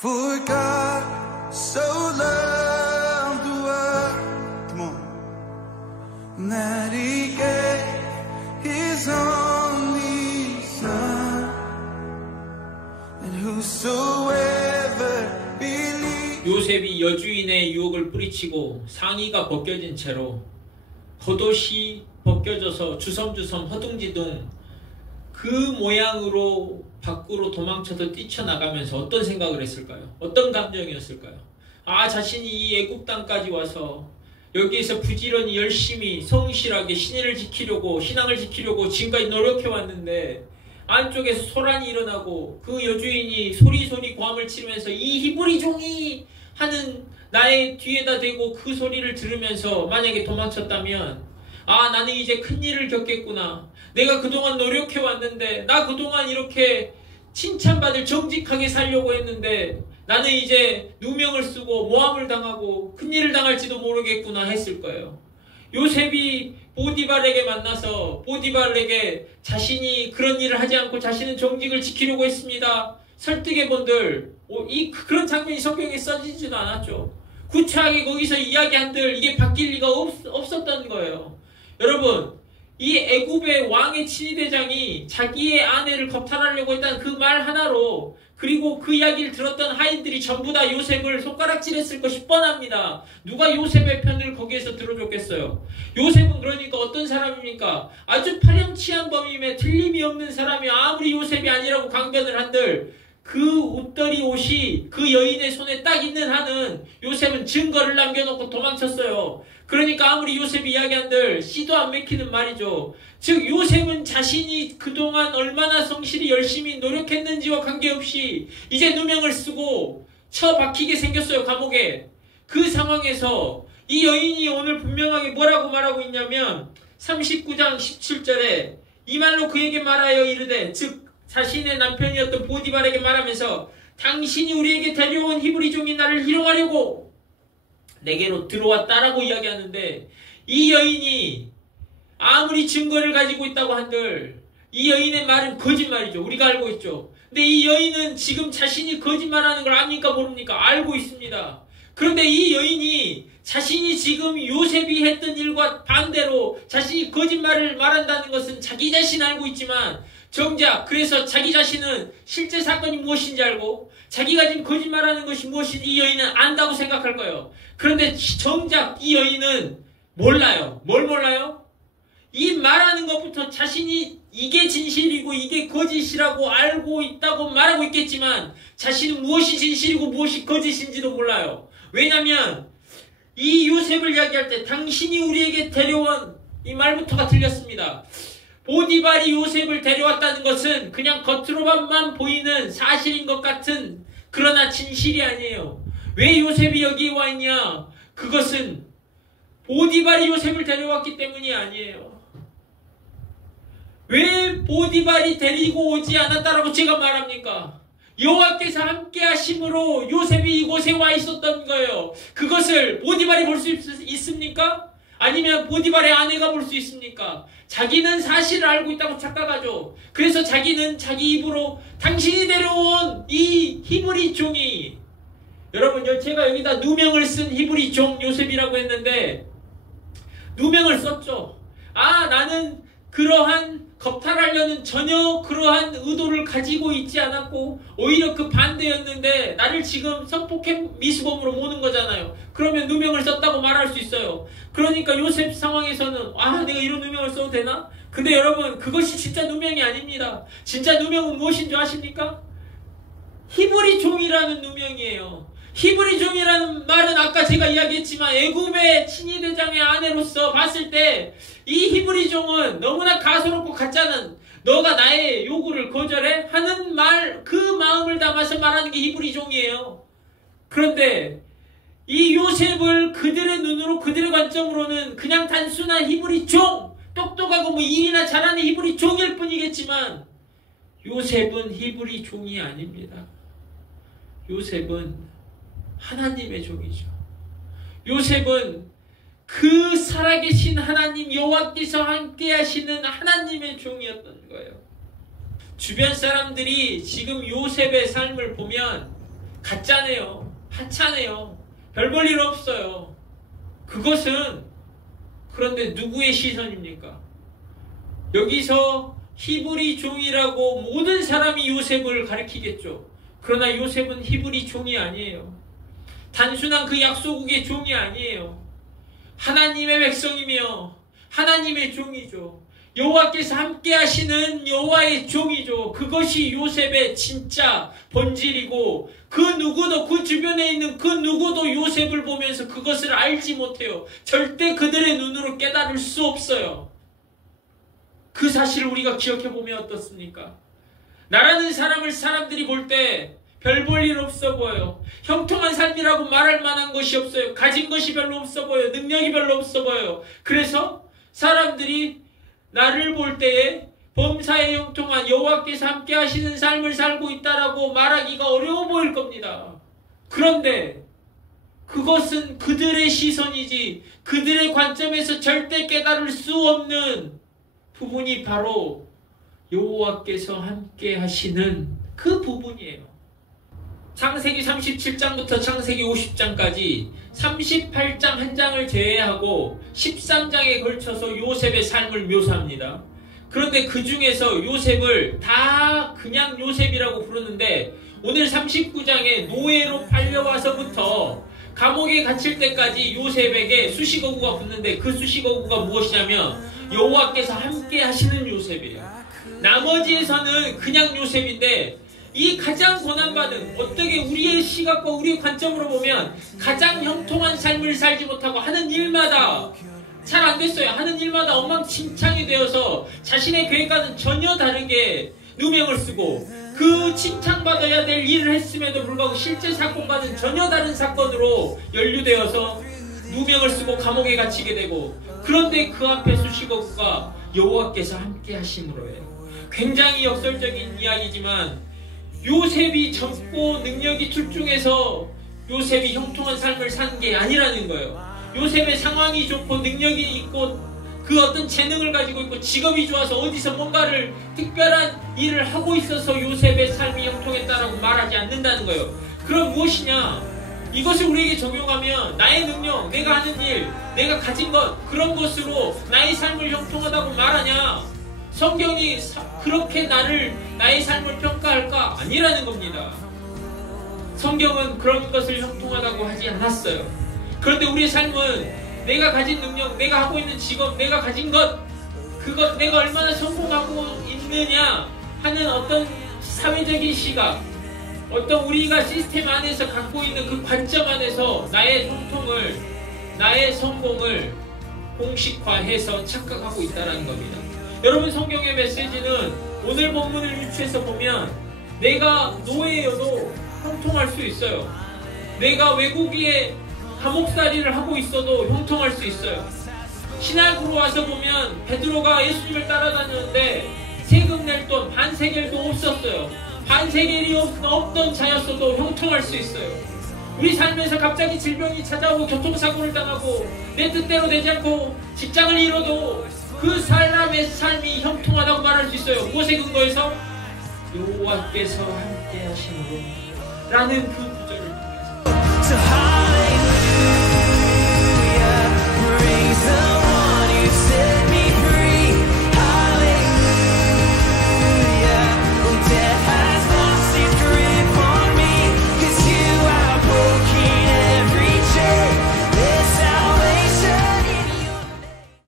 For God so loved the world, come on, that He gave His only Son, and whosoever believes. 요셉이 여주인의 유혹을 뿌리치고 상의가 벗겨진 채로 겉옷이 벗겨져서 주섬주섬 허둥지둥 그 모양으로 밖으로 도망쳐서 뛰쳐나가면서 어떤 생각을 했을까요? 어떤 감정이었을까요? 자신이 이 애굽 땅까지 와서 여기에서 부지런히 열심히 성실하게 신앙을 지키려고 지금까지 노력해왔는데 안쪽에서 소란이 일어나고 그 여주인이 소리소리 고함을 치르면서 이 히브리 종이 하는 나의 뒤에다 대고 그 소리를 들으면서 만약에 도망쳤다면 나는 이제 큰일을 겪겠구나. 내가 그동안 노력해왔는데 나 그동안 이렇게 칭찬받을 정직하게 살려고 했는데 나는 이제 누명을 쓰고 모함을 당하고 큰일을 당할지도 모르겠구나 했을 거예요. 요셉이 보디발에게 만나서 보디발에게 자신이 그런 일을 하지 않고 자신은 정직을 지키려고 했습니다. 설득해본들 그런 장면이 성경에 써지지도 않았죠. 구차하게 거기서 이야기한들 이게 바뀔 리가 없었던 거예요. 여러분, 이 애굽의 왕의 친위대장이 자기의 아내를 겁탈하려고 했다는 그 말 하나로 그리고 그 이야기를 들었던 하인들이 전부 다 요셉을 손가락질했을 것이 뻔합니다. 누가 요셉의 편을 거기에서 들어줬겠어요? 요셉은 그러니까 어떤 사람입니까? 아주 파렴치한 범임에 틀림이 없는 사람이 아무리 요셉이 아니라고 강변을 한들 그 웃더리 옷이 그 여인의 손에 딱 있는 한은 요셉은 증거를 남겨놓고 도망쳤어요. 그러니까 아무리 요셉이 이야기한들 씨도 안 맥히는 말이죠. 즉 요셉은 자신이 그동안 얼마나 성실히 열심히 노력했는지와 관계없이 이제 누명을 쓰고 처박히게 생겼어요. 감옥에. 그 상황에서 이 여인이 오늘 분명하게 뭐라고 말하고 있냐면 39장 17절에 이 말로 그에게 말하여 이르되 즉 자신의 남편이었던 보디발에게 말하면서 당신이 우리에게 데려온 히브리 종이 나를 희롱하려고 내게로 들어왔다라고 이야기하는데 이 여인이 아무리 증거를 가지고 있다고 한들 이 여인의 말은 거짓말이죠. 우리가 알고 있죠. 근데 이 여인은 지금 자신이 거짓말하는 걸 압니까 모릅니까? 알고 있습니다. 그런데 이 여인이 자신이 지금 요셉이 했던 일과 반대로 자신이 거짓말을 말한다는 것은 자기 자신 알고 있지만 정작 그래서 자기 자신은 실제 사건이 무엇인지 알고 자기가 지금 거짓말하는 것이 무엇인지 이 여인은 안다고 생각할 거예요. 그런데 정작 이 여인은 몰라요. 뭘 몰라요? 이 말하는 것부터 자신이 이게 진실이고 이게 거짓이라고 알고 있다고 말하고 있겠지만 자신은 무엇이 진실이고 무엇이 거짓인지도 몰라요. 왜냐하면 이 요셉을 이야기할 때 당신이 우리에게 데려온 이 말부터가 들렸습니다. 보디발이 요셉을 데려왔다는 것은 그냥 겉으로만 보이는 사실인 것 같은 그러나 진실이 아니에요. 왜 요셉이 여기에 와 있냐? 그것은 보디발이 요셉을 데려왔기 때문이 아니에요. 왜 보디발이 데리고 오지 않았다라고 제가 말합니까? 여호와께서 함께 하심으로 요셉이 이곳에 와 있었던 거예요. 그것을 보디발이 볼 수 있습니까? 아니면 보디발의 아내가 볼 수 있습니까? 자기는 사실을 알고 있다고 착각하죠. 그래서 자기는 자기 입으로 당신이 데려온 이 히브리 종이 여러분 제가 여기다 누명을 쓴 히브리 종 요셉이라고 했는데 누명을 썼죠. 나는 그러한 겁탈하려는 전혀 그러한 의도를 가지고 있지 않았고 오히려 그 반대였는데 나를 지금 성폭행 미수범으로 모는 거잖아요. 그러면 누명을 썼다고 말할 수 있어요. 그러니까 요셉 상황에서는 내가 이런 누명을 써도 되나? 근데 여러분 그것이 진짜 누명이 아닙니다. 진짜 누명은 무엇인 줄 아십니까? 히브리 종이라는 누명이에요. 히브리 종이라는 말은 아까 제가 이야기했지만 애굽의 친위대장의 아내로서 봤을 때 이 히브리 종은 너무나 가소롭고 가짜는 너가 나의 요구를 거절해? 하는 말, 그 마음을 담아서 말하는 게 히브리 종이에요. 그런데 이 요셉을 그들의 눈으로 그들의 관점으로는 그냥 단순한 히브리 종, 똑똑하고 일이나 잘하는 히브리 종일 뿐이겠지만 요셉은 히브리 종이 아닙니다. 요셉은 하나님의 종이죠. 요셉은 그 살아계신 하나님 여호와께서 함께 하시는 하나님의 종이었던 거예요. 주변 사람들이 지금 요셉의 삶을 보면 가짜네요. 하찮아요. 별 볼 일 없어요. 그것은 그런데 누구의 시선입니까? 여기서 히브리 종이라고 모든 사람이 요셉을 가리키겠죠. 그러나 요셉은 히브리 종이 아니에요. 단순한 그 약소국의 종이 아니에요. 하나님의 백성이며 하나님의 종이죠. 여호와께서 함께 하시는 여호와의 종이죠. 그것이 요셉의 진짜 본질이고 그 누구도 그 주변에 있는 그 누구도 요셉을 보면서 그것을 알지 못해요. 절대 그들의 눈으로 깨달을 수 없어요. 그 사실을 우리가 기억해 보면 어떻습니까? 나라는 사람을 사람들이 볼 때 별 볼 일 없어 보여요. 형통한 삶이라고 말할 만한 것이 없어요. 가진 것이 별로 없어 보여요. 능력이 별로 없어 보여요. 그래서 사람들이 나를 볼 때에 범사에 형통한 여호와께서 함께 하시는 삶을 살고 있다라고 말하기가 어려워 보일 겁니다. 그런데 그것은 그들의 시선이지 그들의 관점에서 절대 깨달을 수 없는 부분이 바로 여호와께서 함께 하시는 그 부분이에요. 창세기 37장부터 창세기 50장까지 38장 한 장을 제외하고 13장에 걸쳐서 요셉의 삶을 묘사합니다. 그런데 그 중에서 요셉을 다 그냥 요셉이라고 부르는데 오늘 39장에 노예로 팔려와서부터 감옥에 갇힐 때까지 요셉에게 수식어구가 붙는데 그 수식어구가 무엇이냐면 여호와께서 함께 하시는 요셉이에요. 나머지에서는 그냥 요셉인데 이 가장 고난받은 어떻게 우리의 시각과 우리의 관점으로 보면 가장 형통한 삶을 살지 못하고 하는 일마다 잘 안 됐어요. 하는 일마다 엉망진창이 되어서 자신의 계획과는 전혀 다르게 누명을 쓰고 그 칭찬받아야 될 일을 했음에도 불구하고 실제 사건과는 전혀 다른 사건으로 연루되어서 누명을 쓰고 감옥에 갇히게 되고 그런데 그 앞에 수식어구가 여호와께서 함께 하심으로예요. 굉장히 역설적인 이야기지만 요셉이 젊고 능력이 출중해서 요셉이 형통한 삶을 산 게 아니라는 거예요. 요셉의 상황이 좋고 능력이 있고 그 어떤 재능을 가지고 있고 직업이 좋아서 어디서 뭔가를 특별한 일을 하고 있어서 요셉의 삶이 형통했다라고 말하지 않는다는 거예요. 그럼 무엇이냐? 이것을 우리에게 적용하면 나의 능력, 내가 하는 일, 내가 가진 것 그런 것으로 나의 삶을 형통하다고 말하냐? 성경이 그렇게 나의 삶을 평가할까? 아니라는 겁니다. 성경은 그런 것을 형통하다고 하지 않았어요. 그런데 우리의 삶은 내가 가진 능력, 내가 하고 있는 직업, 내가 가진 것, 그것 내가 얼마나 성공하고 있느냐 하는 어떤 사회적인 시각, 어떤 우리가 시스템 안에서 갖고 있는 그 관점 안에서 나의 형통을, 나의 성공을 공식화해서 착각하고 있다는 겁니다. 여러분 성경의 메시지는 오늘 본문을 유추해서 보면 내가 노예여도 형통할 수 있어요. 내가 외국에 감옥살이를 하고 있어도 형통할 수 있어요. 신학으로 와서 보면 베드로가 예수님을 따라다녔는데 세금 낼 돈 반세겔도 없었어요. 반세겔이 없던 자였어도 형통할 수 있어요. 우리 삶에서 갑자기 질병이 찾아오고 교통사고를 당하고 내 뜻대로 되지 않고 직장을 잃어도 그 사람의 삶이 형통하다고 말할 수 있어요. 무엇에 근거해서? 여호와께서 함께 하심으로 라는 그 구절